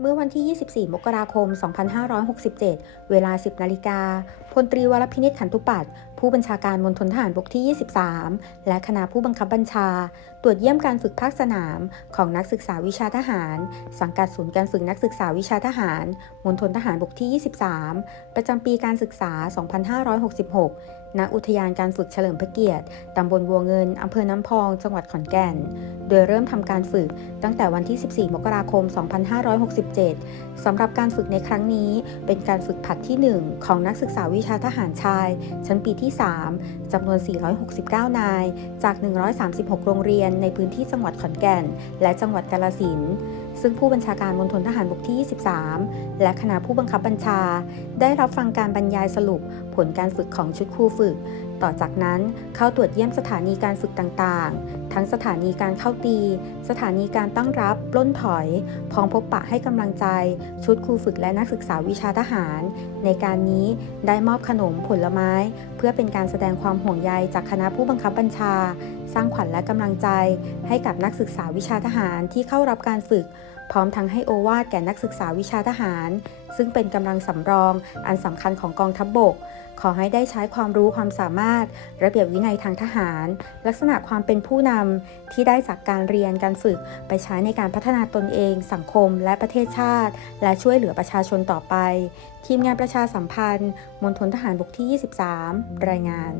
เมื่อวันที่ 24 มกราคม 2567 เวลา 10 นาฬิกา พลตรีวรพินิจขันตุปัตย์ผู้บัญชาการมณฑลทหารบกที่ 23 และคณะผู้บังคับบัญชา ตรวจเยี่ยมการฝึกภาคสนามของนักศึกษาวิชาทหาร สังกัดศูนย์การฝึกนักศึกษาวิชาทหาร มณฑลทหารบกที่ 23 ประจำปีการศึกษา 2566ณอุทยานการฝึกเฉลิมพระเกียรติ ตำบลบัวเงิน อำเภอน้ำพอง จังหวัดขอนแก่น โดยเริ่มทำการฝึกตั้งแต่วันที่ 14 มกราคม 2567 สำหรับการฝึกในครั้งนี้เป็นการฝึกผัดที่ 1 ของนักศึกษาวิชาทหารชาย ชั้นปีที่ 3 จำนวน 469 นาย จาก 136 โรงเรียนในพื้นที่จังหวัดขอนแก่น และจังหวัดกาฬสินธุ์ซึ่งผู้บัญชาการมณฑลทหารบกที่ 23 และคณะผู้บังคับบัญชา ได้รับฟังการบรรยายสรุปผลการฝึกของชุดครูฝึก ต่อจากนั้นเข้าตรวจเยี่ยมสถานีการฝึกต่างๆ ทั้งสถานีการเข้าตี สถานีการตั้งรับปล้นถอย พร้อมพบปะให้กำลังใจ ชุดครูฝึกและนักศึกษาวิชาทหาร ในการนี้ได้มอบขนมผลไม้ เพื่อเป็นการแสดงความห่วงใยจากคณะผู้บังคับบัญชา สร้างขวัญและกำลังใจ ให้กับนักศึกษาวิชาทหารที่เข้ารับการฝึก พร้อมทั้งให้โอวาทแก่นักศึกษาวิชาทหาร ซึ่งเป็นกำลังสำรองอันสำคัญของกองทัพบบก ขอให้ได้ใช้ความรู้ความสามารถ ระเบียบวินัยทางทหาร ลักษณะความเป็นผู้นำที่ได้จากการเรียนการฝึกไปใช้ในการพัฒนาตนเอง สังคม และประเทศชาติ และช่วยเหลือประชาชนต่อไป ทีมงานประชาสัมพันธ์มณฑลทหารบกที่ 23รายงาน